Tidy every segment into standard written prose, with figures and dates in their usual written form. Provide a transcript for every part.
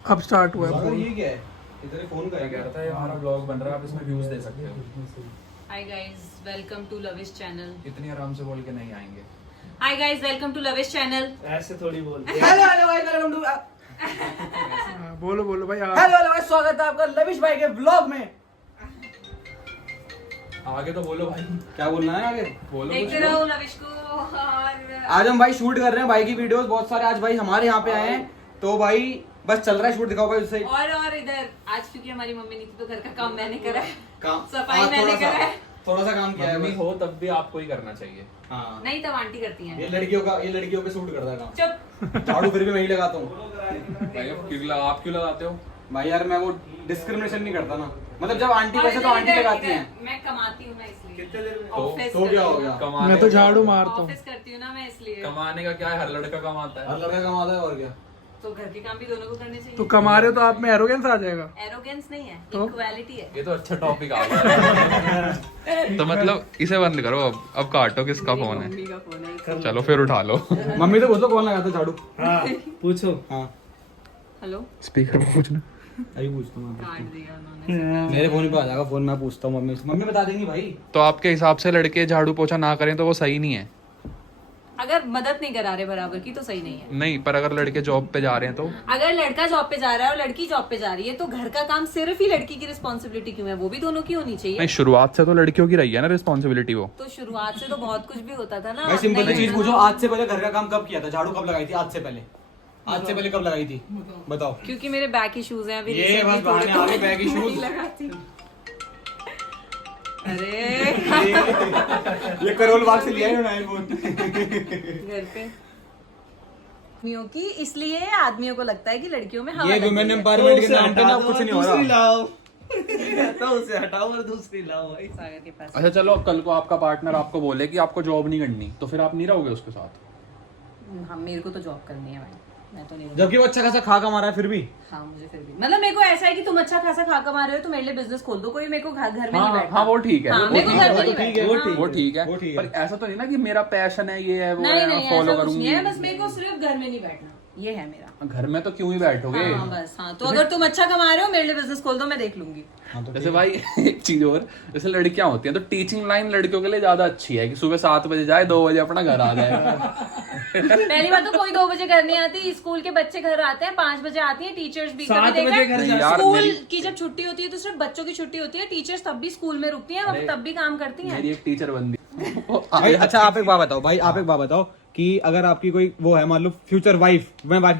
अब स्टार्ट हुआ है। ये क्या है? इधर फोन का कह रहा था ये हमारा ब्लॉग बन रहा है, आप इसमें व्यूज दे सकते हो। Hi guys, welcome to Lavish channel. इतनी आराम से बोल के नहीं आएंगे। Hi guys, welcome to Lavish channel. ऐसे थोड़ी बोलते हैं। हेलो हेलो भाई, वेलकम टू हाँ, बोलो बोलो भाई। हेलो हेलो भाई, स्वागत है आपका लविश भाई के व्लॉग में। आगे तो बोलो भाई, क्या बोलना है आगे? बोलो देखते कुछ। रहो लविश को। और आज हम भाई शूट कर रहे हैं भाई की वीडियोस बहुत सारे। आज भाई हमारे यहाँ पे आए हैं तो भाई बस चल रहा है शूट। दिखाओ भाई उससे और इधर आज क्योंकि हमारी मम्मी नहीं थी तो घर का काम मैंने करा है, काम। सफाई हाँ, मैंने करा है। थोड़ा सा काम किया है मम्मी बस। हो तब भी आपको ही करना चाहिए। हाँ, नहीं तब आंटी करती ये हैं। लड़कियों पे शूट करता है काम। चुप। झाड़ू फिर भी मैं ही लगाता हूँ आप क्यों लगाते हो? भाई यार, मैं वो डिस्क्रिमिनेशन नहीं करता ना। मतलब जब आंटी वैसे तो आंटी लगाती हैं। मैं कमाती हूँ ना इसलिए। तो- ऑफिस तो क्या हो गया? कमाने मैं तो का- झाड़ू मारता हूँ। ऑफिस करती हूँ ना मैं इसलिए। कमाने का क्या है, हर लड़का कमाता हर है। लड़का कमाता है और क्या। तो घर के काम भी दोनों को करने तो चाहिए। कमा रहे हो तो आप में एरोगेंस आ जाएगा। एरोगेंस नहीं है, तो? इक्वालिटी है। ये तो अच्छा टॉपिक आ गया। तो मतलब इसे बंद करो। अब काटो, किसका फोन है? मम्मी का फोन है। चलो फिर उठा लो। मम्मी तो पूछो कौन लगाता है झाड़ू। हाँ पूछो। हाँ, हेलो, स्पीकर पे पूछना। अभी पूछता हूँ। काट दिया उन्होंने। मेरे फोन पे आ जाएगा फोन। मैं पूछता हूँ मम्मी से। मम्मी बता देंगी भाई। तो आपके हिसाब से लड़के झाड़ू पोछा ना करें तो वो सही नहीं है? अगर मदद नहीं करा रहे बराबर की तो सही नहीं है। नहीं, पर अगर लड़के जॉब पे जा रहे हैं तो? अगर लड़का जॉब पे जा रहा है और लड़की जॉब पे जा रही है तो घर का काम सिर्फ ही लड़की की रिस्पॉन्सिबिलिटी क्यों है? वो भी दोनों की होनी चाहिए। नहीं, शुरुआत से तो लड़कियों की रही है ना रिस्पॉन्सिबिलिटी वो। तो शुरुआत से तो बहुत कुछ भी होता था ना। भाई सिंपल सी नहीं चीज होता पूछो, था। आज से पहले घर का काम कब किया था? झाड़ू कब लगाई थी आज से पहले? आज से पहले कब लगाई थी बताओ। क्योंकि मेरे बैक इश्यूज हैं अभी। ये recently बस बहाने थोड़े आ गए, तो back issues। नहीं लगाती। अरे ये करोल बाग से लिया है ना आईफोन। घर पे आदमियों की, इसलिए आदमियों को लगता है कि लड़कियों में हवा ये लग वुमेन गई है। एम्पावरमेंट के नाम पे ना कुछ नहीं हो दूसरी रहा। लाओ। तो उसे हटाओ और दूसरी लाओ भाई। सागर के पास। अच्छा चलो, अब कल को आपका पार्टनर आपको बोले कि आपको जॉब नहीं करनी, तो फिर आप नहीं रहोगे उसके साथ? हाँ, मेरे को तो जॉब करनी है भाई, मैं तो नहीं। जबकि वो अच्छा खासा खा कमा रहा है फिर भी। हाँ, मुझे फिर भी मतलब मेरे को ऐसा है कि तुम अच्छा खासा खा कमा रहे हो तो मेरे लिए बिजनेस खोल दो। कोई मेरे को घर में नहीं हाँ बैठना। हाँ, वो ठीक है। हाँ, वो मेरे को ठीक घर है में भाई, नहीं ठीक है, बैठना। वो हाँ। वो ठीक है। वो ठीक है। पर ऐसा तो नहीं ना कि मेरा पैशन है, ये है वो नहीं है, नहीं, फॉलो ऐसा कुछ नहीं है। करूंगी। बस मेरे को सिर्फ घर में नहीं बैठना, ये है मेरा। घर में तो क्यों ही बैठोगे? हाँ बस। हाँ, तो अगर तुम अच्छा कमा रहे हो मेरे लिए बिजनेस खोल दो, मैं देख लूंगी। हाँ तो जैसे भाई एक चीज और, जैसे लड़कियां होती हैं तो टीचिंग लाइन लड़कियों के लिए ज्यादा अच्छी है कि सुबह 7 बजे जाए, 2 बजे अपना घर आ जाए। पहली बात तो कोई 2 बजे घर नहीं आती। स्कूल के बच्चे घर आते हैं 5 बजे आती हैं। टीचर्स भी 7 कभी देखा बजे है? घर नहीं यार, स्कूल मेरी- की जब छुट्टी होती है तो सिर्फ बच्चों की छुट्टी होती है। टीचर्स तब भी स्कूल में रुकती हैं, अरे, तब भी काम करती हैं। मेरी एक टीचर बंदी। भाई अच्छा आप एक बात बताओ भाई, आप एक बात बताओ कि अगर आपकी कोई वो है, मान लो फ्यूचर वाइफ, मैं बात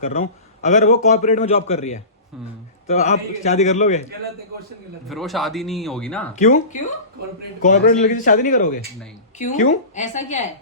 कर रहा हूँ, अगर वो कॉर्पोरेट में जॉब कर रही है तो आप शादी कर लोगे? गलत है, क्वेश्चन गलत है। फिर वो शादी नहीं होगी ना। क्यों? क्यों कॉर्पोरेट लड़की से शादी नहीं करोगे? नहीं, क्यों क्यों? ऐसा क्या है?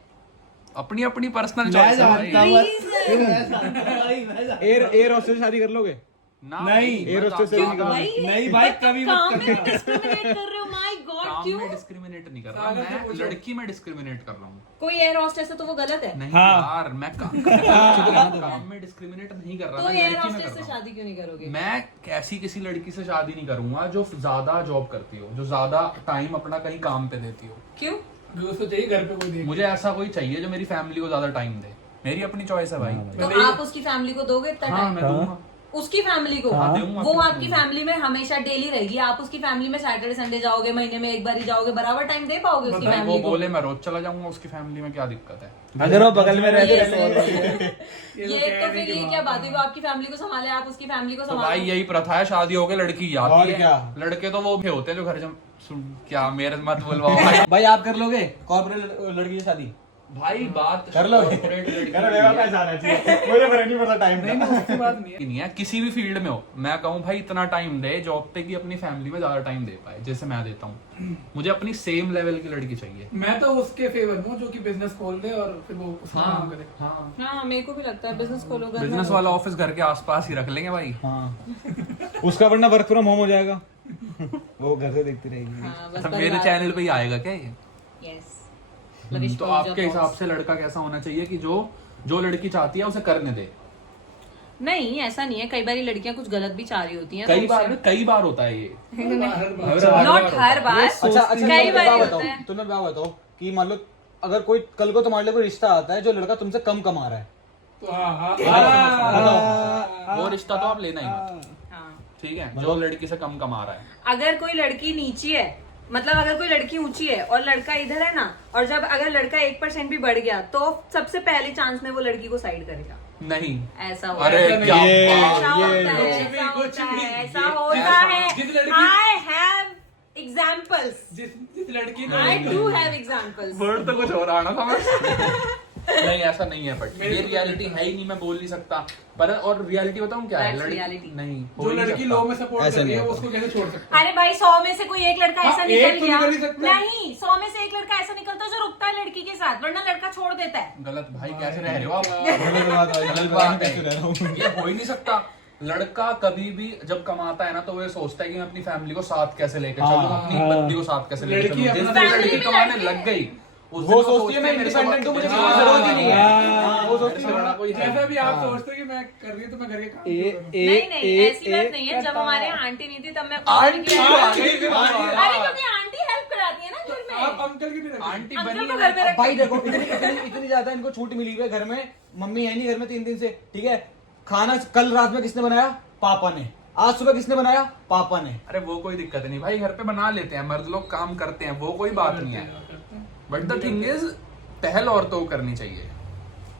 अपनी अपनी पर्सनल मैं चॉइस है जानता भाई। हूँ। Please। मैं जानता हूँ भाई, मैं जानता हूँ। एयर होस्टेस से शादी कर लोगे? ना नहीं, भाई, एयर मैं होस्टेस से काम- नहीं भाई नहीं भाई, कभी मत काम में करना। डिस्क्रिमिनेट कर रहे हो? माय गॉड, काम क्यों? में डिस्क्रिमिनेट नहीं कर रहा सागर से मैं, पूछो। लड़की में डिस्क्रिमिनेट कर रहा हूँ। कोई एयर हॉस्टेस है तो वो गलत है? नहीं हाँ। यार, मैं काम में डिस्क्रिमिनेट नहीं कर रहा, तो मैं एयर लड़की में हॉस्टेस कर से रहा हूँ। शादी क्यों नहीं करोगे? मैं ऐसी किसी लड़की से शादी नहीं करूंगा जो ज्यादा जॉब करती हो, जो ज्यादा टाइम अपना कहीं काम पे देती हो। क्यों? जो उसको चाहिए घर पे कोई देखे। मुझे ऐसा कोई चाहिए जो मेरी फैमिली को ज्यादा टाइम दे। मेरी अपनी चॉइस है भाई। तो आप उसकी फैमिली को दोगे इतना हाँ, टाइम? मैं दूंगा। उसकी फैमिली को? हाँ, दूंगा। वो आपकी फैमिली में हमेशा डेली रहेगी। आप उसकी फैमिली में सैटरडे संडे जाओगे, महीने में एक बार ही जाओगे, बराबर टाइम दे पाओगे उसकी भाई वो फैमिली को? बोले मैं रोज चला जाऊंगा उसकी फैमिली में, क्या दिक्कत है? अगर वो बगल में रहते ये ये तो फिर ये क्या बात है? वो आपकी फैमिली को संभाले, आप उसकी फैमिली को तो भाई संभालो। यही प्रथा है, शादी हो गई लड़की और आती है। क्या? लड़के तो वो भी होते हैं जो घर क्या मेरे मत बोलवाओ भाई। भाई आप कर लोगे कॉर्पोरेट लड़की से शादी? भाई बात कर लोगे? corporate लड़की करो, की मेरा है। पैसा आना चाहिए, मुझे फर्क नहीं पड़ता टाइम का। नहीं, उसकी बात नहीं है। नहीं है, किसी भी फील्ड में हो, मैं कहूँ भाई इतना टाइम दे जॉब पे कि अपनी फैमिली में ज्यादा टाइम दे पाए, जैसे मैं देता हूँ। मुझे अपनी सेम लेवल की लड़की चाहिए। मैं तो उसके फेवर में हूँ जो कि बिजनेस खोल दे और फिर वो उसमें काम करे। हाँ, हाँ, मेरे को भी लगता है बिजनेस खोलो घर में। बिजनेस वाला ऑफिस घर के आसपास ही रख लेंगे भाई। हाँ उसका वरना वर्क फ्रॉम होम हो जाएगा। वो घर से देखती रहेगी। हाँ, बस तो मेरे चैनल पे ही आएगा क्या ये? यस। तो आपके हिसाब से लड़का कैसा होना चाहिए कि जो लड़की चाहती है उसे करने दे? नहीं, ऐसा नहीं है। कई बार लड़कियां कुछ गलत भी चाह रही होती हैं। कई बार होता है ये। नॉट हर बार। अच्छा कई बार बताओ होता है। तुम्हें क्या बताओ कि मान लो अगर कोई कल को तुम्हारे लिए कोई रिश्ता आता है जो लड़का तुमसे कम कमा रहा है, तो हाँ हाँ बताओ। वो रिश्ता तो आप लेना ही मत, हाँ। ठीक है, जो लड़की से कम कमा रहा है। अगर कोई लड़की नीची है, मतलब अगर कोई लड़की ऊंची है और लड़का इधर है ना, और जब अगर लड़का 1% भी बढ़ गया तो सबसे पहले चांस में वो लड़की को साइड करेगा। नहीं, ऐसा होता अरे है, क्या ऐसा बात। होता है, ऐसा होता है, ऐसा होता है। आई हैव एग्जाम्पल्स, जिस लड़की I do have examples. Word तो कुछ और आना था बस। नहीं ऐसा नहीं है, बट ये रियलिटी है ही नहीं, मैं बोल नहीं सकता। पर और रियलिटी बताऊं क्या है, That's लड़की reality. नहीं हो जो ही नहीं लड़की सकता। लो में सपोर्ट ऐसा कर रही नहीं है होता। उसको कैसे छोड़ सकते अरे भाई 100 में से कोई एक लड़का ऐसा हाँ, निकल एक तो गया, निकल ही सकता है। नहीं 100 में से एक लड़का ऐसा निकलता है जो रुकता है लड़की के साथ, वरना लड़का छोड़ देता है। गलत भाई, कैसे रह रहे हो आप? गलत बात है, गलत बात है, ये हो ही नहीं सकता। लड़का कभी भी जब कमाता है ना तो वो ये सोचता है कि मैं अपनी फैमिली को साथ कैसे लेकर चलूं, अपनी पत्नी को साथ कैसे लेकर लड़की चलूं। जिस अपना दिन family लड़की में कमाने लड़की लग गई उस दिन वो सोचती है मैं मेरे से इंडिपेंडेंट हूँ, मुझे किसी हाँ, की जरूरत ही नहीं है। हाँ, वो सोचती मेरे से बड़ा कोई है। जैसा भी आप सोचते हो कि मैं कर रही हूँ तो मैं घर के काम क्यों करूं? नहीं नहीं ऐसी बात नहीं है। जब हमारे यहाँ आंटी नहीं थी तब मैं आंटी अरे क्योंकि आंटी हेल्प कराती है ना घर में। आप अंकल की भी रखिए। आंटी अंकल बनी को है घर में रख भाई देखो इतनी ज्यादा इनको छूट मिली हुई है घर में, मम्मी है नहीं घर में 3 दिन से, ठीक है। खाना कल रात में किसने बनाया? पापा ने। आज सुबह किसने बनाया? पापा ने। अरे वो कोई दिक्कत नहीं भाई, घर पे बना लेते हैं, मर्द लोग काम करते हैं, वो कोई बात नहीं है। बट द थिंग इज पहल औरतों को करनी चाहिए,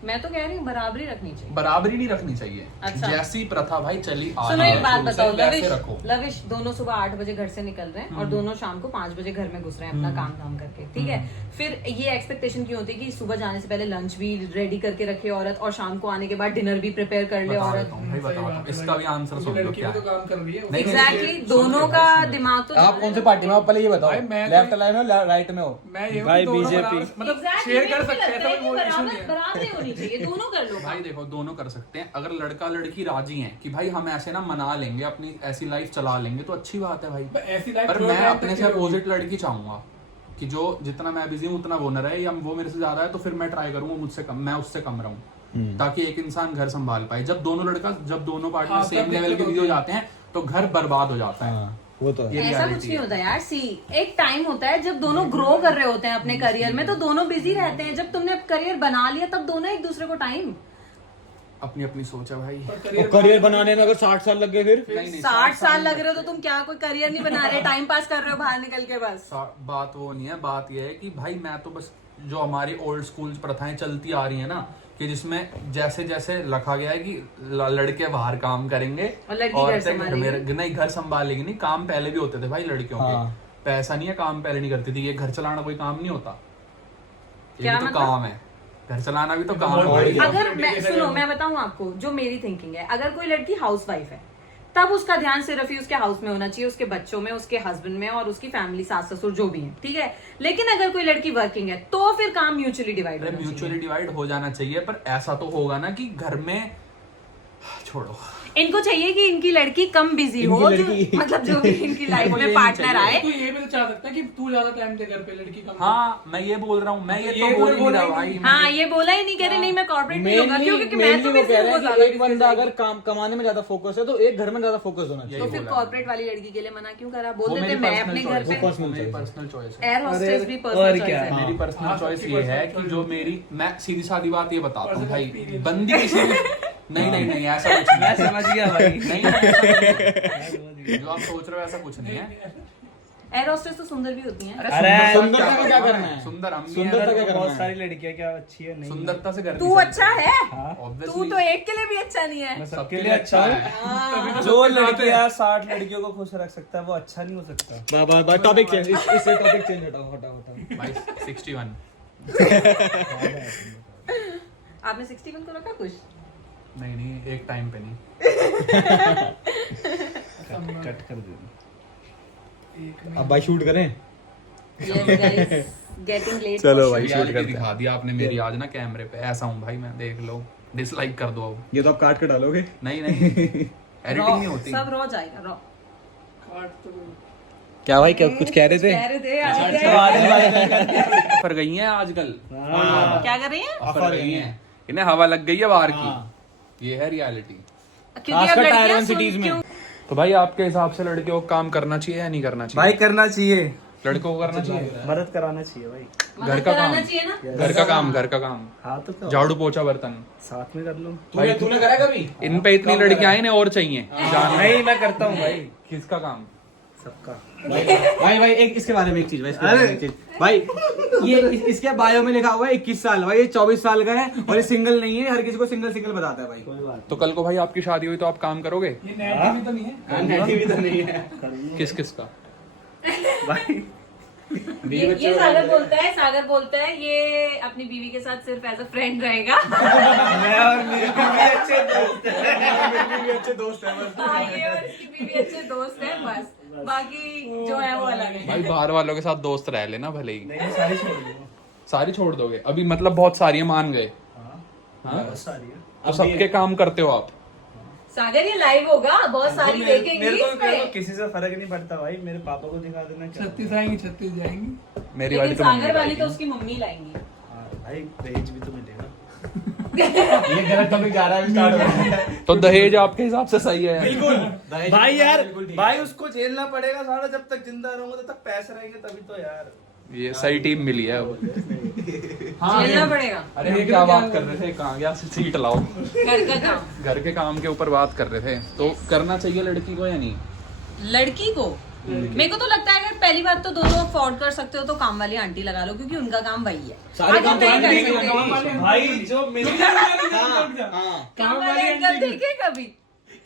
मैं तो कह रही हूँ बराबरी रखनी चाहिए। बराबरी नहीं रखनी चाहिए। अच्छा। जैसी प्रथा भाई चली आ सुनो रही एक है, बात शुरू से बताओ, वैसे रखो। लविश दोनों सुबह 8 बजे घर से निकल रहे हैं और दोनों शाम को 5 बजे घर में घुस रहे हैं अपना काम धाम करके, ठीक है। फिर ये एक्सपेक्टेशन क्यों होती है कि सुबह जाने से पहले लंच भी रेडी करके रखे औरत, और शाम को आने के बाद डिनर भी प्रिपेयर कर ले बता औरत। देता हूँ भाई, बताओ इसका भी आंसर सुन लो लड़की क्या भी है। तो काम कर रही है। नहीं, एग्जैक्टली दोनों का दिमाग तो आप कौन से पार्टी में हो पहले ये बताओ? भाई, मैं लेफ्ट तो- लाइन हो राइट में हो? मैं ये भाई, दोनों बीजेपी। बराबर- मतलब Exactly, शेयर कर मुझे सकते हैं, लगता है ऐसा कि कोई इशू नहीं है। बराबरी होनी चाहिए, दोनों कर लो। भाई देखो दोनों कर सकते हैं, अगर लड़का लड़की राजी हैं कि भाई हम ऐसे ना मना लेंगे, अपनी ऐसी लाइफ चला लेंगे तो अच्छी बात है भाई। ऐसी लाइफ पर मैं अपने से अपोजिट लड़की चाहूंगा कि जो जितना मैं बिजी हूँ उतना वो न रहे, या वो मेरे से ज्यादा है तो फिर मैं ट्राई करूंगा मुझसे कम, मैं उससे कम रहूं, ताकि एक इंसान घर संभाल पाए। जब दोनों पार्टनर हाँ, सेम तब लेवल के दिक्कत बिजी हो होती है। जाते हैं तो घर बर्बाद हो जाता है। वो तो है। ये ऐसा reality कुछ नहीं है। होता यार। सी एक टाइम होता है जब दोनों ग्रो कर रहे होते हैं अपने करियर में, तो दोनों बिजी रहते हैं। जब तुमने करियर बना लिया तब दोनों एक दूसरे को टाइम। अपनी अपनी सोच है भाई। करियर बनाने में अगर 60 साल लग गए फिर? नहीं 60 साल लग रहे हो तो तुम क्या कोई करियर नहीं बना रहे, टाइम पास कर रहे हो बाहर निकल के बस। बात वो नहीं है, बात ये है कि भाई मैं तो बस जो हमारी ओल्ड स्कूल प्रथाएं चलती आ रही है ना, कि जिसमें जैसे जैसे रखा गया है कि लड़के बाहर काम करेंगे और लड़की घर औरतें संभालेगी। नहीं घर संभालेगी। नहीं, काम पहले भी होते थे भाई लड़कियों हाँ। के, पैसा नहीं है, काम पहले नहीं करती थी। ये घर चलाना कोई काम नहीं होता, ये क्या भी तो मतलब? काम है, घर चलाना भी तो काम बहुत है। बढ़िया। अगर मैं सुनो मैं बताऊं आपको जो मेरी थिंकिंग है, अगर कोई लड़की हाउसवाइफ है तब उसका ध्यान सिर्फ ही उसके हाउस में होना चाहिए, उसके बच्चों में, उसके हस्बैंड में और उसकी फैमिली, सास ससुर जो भी है, ठीक है। लेकिन अगर कोई लड़की वर्किंग है तो फिर काम म्यूचुअली डिवाइड होना चाहिए। म्यूचुअली डिवाइड हो जाना चाहिए, पर ऐसा तो होगा ना कि घर में छोड़ो। इनको चाहिए कि इनकी लड़की कम बिजी हो, इनकी जो लड़की- मतलब जो भी इनकी लाइफ इनको में ये पार्टनर नहीं आए। तू ये भी तो चाह सकता है कि तू ज्यादा टाइम दे घर पे, लड़की कम। हाँ मैं ये बोल रहा हूँ, मैं ये ये तो बोल ही नहीं बोला रहा ही भाई। नहीं। हाँ ये बोला ही नहीं, कह रहे नहीं मैं कॉर्पोरेट नहीं होगा क्योंकि मैं तो वो busy कह हूँ, रहे वो हैं ज्यादा कि एक busy बंदा हो अगर जाएगी। कमाने में ज्यादा फोकस है तो एक घर में ज्यादा फोकस होना चाहिए। तो फिर बोला कॉर्पोरेट वाली लड़की के लिए मना क्यों करा? बोल वो देते मेरी मैं personal अपने घर choice पे। है, वो मेरी पर्सनल चॉइस है। एयर होस्टेस भी और पर्सनल क्या? चॉइस है। मेरी पर्सनल हाँ, चॉइस सबकी ये है personal कि choice जो है। मेरी, मैं सीधी सादी बात ये बताता हूँ Personal भाई, experience। बंदी किसी नहीं ऐसा कुछ नहीं मैं है। समझ गया भाई। नहीं ऐसा नहीं है। जो आप सोच रहे हो ऐसा कुछ नहीं है। एयर होस्टेस तो सुंदर भी होती हैं। अरे सुंदरता में क्या करना है? सुंदर हम भी सुंदरता हैं। क्या करना बहुत है? सारी लड़कियां क्या अच्छी है नहीं? सुंदरता से करनी तू चाहिए। अच्छा है, Obviously, तू तो एक के लिए भी अच्छा नहीं है। मैं सबके सबके लिए लिए अच्छा हूँ। है। जो लड़कियां 60 लड़कियों को खुश रख सकता है वो अच्छा नहीं हो सकता। बाबा टॉपिक चेंज, इससे टॉपिक चेंज हटाओ हटाओ। भाई 61 आपने 61 को रखा खुश? नहीं एक टाइम पे नहीं। कट कर दे। अब भाई शूट करें? Yes guys, getting late. चलो for भाई, shoot. शूट Reality करते हैं। दिखा दिया आपने मेरी आज ना कैमरे पे, ऐसा हूँ भाई मैं, देख लो, डिसलाइक कर दो अब। ये तो आप काट के डालोगे? नहीं एडिटिंग Raw, नहीं होती। सब रॉ जाएगा रॉ। काट तो क्या भाई, क्या कुछ कह रहे थे? कह रहे थे आज ऑफर गई हैं आजकल, क्या कर रही हैं? ऑफर गई हैं, इन्हें हवा लग गई है बाहर हाँ। की, ये है रियलिटी। क्योंकि अब खासकर लड़कियां Tier 1 cities में। तो भाई आपके हिसाब से लड़कियों को काम करना चाहिए या नहीं करना चाहिए? भाई करना चाहिए। लड़कों को करना चाहिए मदद कराना चाहिए भाई। घर का काम, कराना चाहिए ना। घर का काम, हाँ तो क्या, झाड़ू पोछा बर्तन। साथ में कर लो। तूने करा कभी? इन पे इतनी लड़कियां हैं, इन्हें और चाहिए। नहीं मैं करता हूँ भाई, किसका काम? सबका। भाई एक इसके बारे में एक चीज भाई, इसके बारे में एक चीज भाई, ये इसके बायो में लिखा हुआ है 21 साल, भाई ये 24 साल का है और ये सिंगल नहीं है, हर किसी को सिंगल बताता है भाई। कोई बात तो कल को भाई आपकी शादी हुई तो आप काम करोगे? ये नेट में तो नहीं है। नेगेटिव भी तो नहीं है किस किस का? भाई। ये सागर बोलता है ये अपनी बीवी के साथ सिर्फ एज अ फ्रेंड रहेगा। मैं और मेरी बीवी अच्छे दोस्त हैं। अच्छे दोस्त है बस। हाँ, ये और इसकी बीवी अच्छे दोस्त हैं बस, बाकी जो है वो अलग है। भाई बाहर वालों के साथ दोस्त रह लेना भले ही। नहीं सारी छोड़ दूंगा। सारी छोड़ दोगे? अभी मतलब बहुत सारी मान गए? हाँ? बहुत सारी है। तो सबके काम करते हो आप? सागर ये लाइव होगा, बहुत सारी देखेंगी मेरे इस पे। को किसी से फर्क नहीं पड़ता भाई, मेरे पापा को दिखा देना क्या। 36 आएंगी 36 जाएंगी। मेरी वाली लेकिन तो मम्मी सागर वाली लाएगी। तो उसकी मम्मी लाएंगी। हाँ, भाई दहेज भी तो मिलेगा। ये गलत टॉपिक जा रहा है, स्टार्ट हो रहा है। तो दहेज आपके हिसाब से सही है? बिल्कुल भाई यार, भाई उसको झेलना पड़ेगा सारा, जब तक जिंदा रहूंगा तब तक पैसे रहेंगे तभी तो यार। ये सही टीम मिली है अब। झेलना पड़ेगा अरे हम क्या बात कर रहे थे, कहाँ गया? सीट लाओ। घर का काम। घर के काम के ऊपर बात कर रहे थे, तो करना चाहिए लड़की को या नहीं? लड़की को मेरे को तो लगता है अगर पहली बात तो दोनों अफोर्ड कर सकते हो तो काम वाली आंटी लगा लो, क्योंकि उनका काम वही है। सारे अगर काम तो नहीं आंटी कर के सकते- करती है। भाई जो मेरी काम वाले अंकल देखे कभी?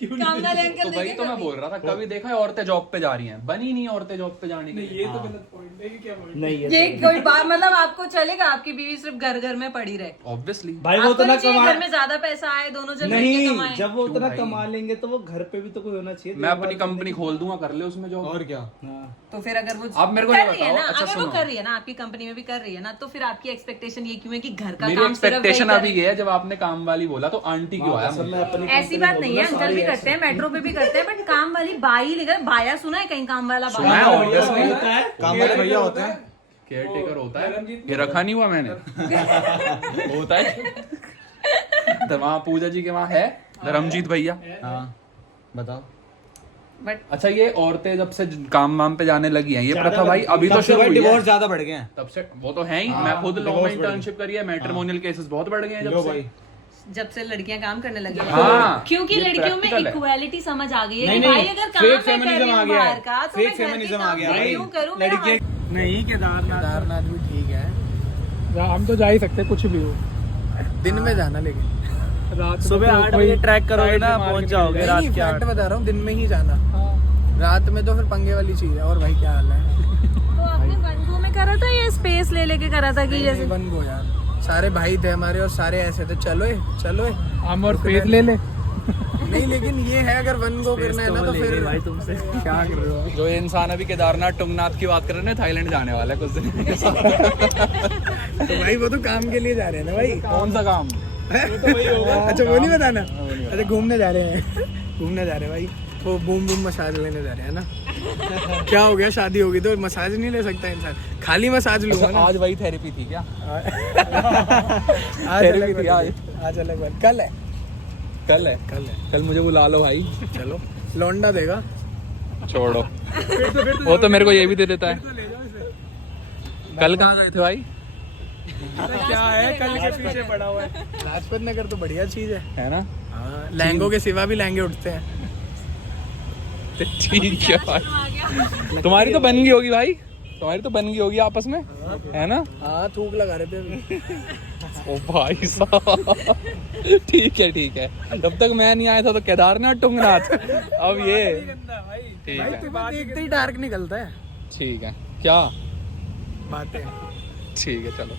काम वाले अंकल तो भाई देखे तो मैं कभी? बोल रहा था, कभी देखा है औरतें जॉब पे जा रही हैं? बनी नहीं औरतें जॉब पे जाने की। ये तो गलत पॉइंट है कि क्या पॉइंट। नहीं ये कोई बात मतलब आपको चलेगा आपकी बीवी सिर्फ घर में पड़ी रहे? ऑब्वियसली। भाई वो आपको उतना नहीं चाहिए कमा घर में ज्यादा पैसा आए, दोनों जन मिलके नहीं, कमाएं। जब वो उतना भाई? कमा लेंगे तो वो घर पे भी तो कोई होना चाहिए। मैं अपनी कंपनी खोल दूंगा, कर ले उसमें जॉब। और क्या? हाँ। तो फिर अगर वो आप मेरे को कर नहीं रही है बताओ, ना, अच्छा अगर वो सुनो। कर रही है ना आपकी कंपनी में भी कर रही है ना, तो फिर आपकी एक्सपेक्टेशन ये क्यों है कि घर का मेरी काम सिर्फ वही एक्सपेक्टेशन करे? अभी ये है, जब आपने काम वाली बोला तो आंटी क्यों आया मुझे? मैं अपनी ऐसी बात नहीं है, अंकल भी करते हैं, मेट्रो पे भी करते हैं, बट काम वाली बाई लिखा है, बाया सुना है कहीं काम वाला सुना है, बाया? obviously। होता है। काम वाले भैया होते हैं। केयर टेकर होता है, ये रखा नहीं हुआ मैंने। होता है। तो वहाँ पूजा जी के वहाँ है धर्मजीत भैया। हाँ बताओ। बट अच्छा, ये औरतें जब से काम वाम पे जाने लगी हैं, ये प्रथा भाई अभी तो तब से शुरू भाई हुई है। डिवोर्स ज्यादा बढ़ गए हैं। तब से वो तो है ही। मैं खुद लॉ में इंटर्नशिप करी है, मैट्रिमोनियल केसेस बहुत बढ़ गए हैं लो जब से। भाई, जब से लड़कियां काम करने लगी हैं। हाँ, क्योंकि ये लड़कियों में practical है। इक्वालिटी समझ आ गई है नहीं, कि नहीं, भाई अगर काम fake मैं कर रही feminism आ हूँ गया है। बाहर का, तो Fake मैं घर के feminism काम आ गया भी है। क्यों करूँ? मेरा लड़के नहीं, केदारनाथ भी ठीक है, हम तो जा ही सकते कुछ भी हो। दिन में जाना लेकिन रात सुबह 8 बजे ट्रैक करोगे ना, पहुंच जाओगे रात नहीं, के फैक्ट 8। बता रहा हूँ, दिन में ही जाना। रात में तो फिर पंगे वाली चीज है। और भाई क्या हाल है? तो आपने बनगो में करा था या स्पेस ले लेके करा था कि जैसे? बन गो यार, सारे भाई थे हमारे और सारे ऐसे थे, चलो हम और स्पेस ले ले। नहीं, लेकिन ये है अगर वन गो करना है ना तो फिर भाई तुमसे क्या कर रहे हो? जो ये इंसान अभी केदारनाथ टुंगनाथ की बात कर रहे हैं, थाईलैंड जाने वाला है कुछ दिन के साथ। तो भाई वो तो काम के लिए जा रहे हैं ना भाई। कौन सा काम? अच्छा वो नहीं बताना। अच्छा घूमने जा रहे हैं, घूमने जा रहे हैं भाई। वो बूम बूम मसाज लेने जा रहे हैं ना। क्या हो गया, शादी होगी तो मसाज नहीं ले सकता इंसान? खाली मसाज लूंगा ना। आज वही थेरेपी थी क्या? आज थेरेपी अलग थी बात आज। है। आज अलग बात, कल है। कल है? कल मुझे बुला लो भाई। चलो, लौंडा देगा। छोड़ो, वो तो मेरे को ये भी दे देता है। कल कहाँ गए थे भाई? क्या है, कल के पीछे पड़ा हुआ है। लाजपत नगर तो बढ़िया चीज है ना? हाँ, लहंगों के सिवा भी लहंगे उठते हैं। ठीक है भाई, तुम्हारी तो बन गई होगी भाई, तुम्हारी तो बन गई होगी आपस में, है ना? हाँ, थूक लगा रहे थे अभी। ओ भाई साहब, ठीक है। तब तक मैं नहीं आया था तो केदारनाथ टुंगनाथ, अब ये ठीक भाई है, तुम्हें देखते ही डार्क निकलता है। ठीक है। क्या बातें। ठीक है, चलो।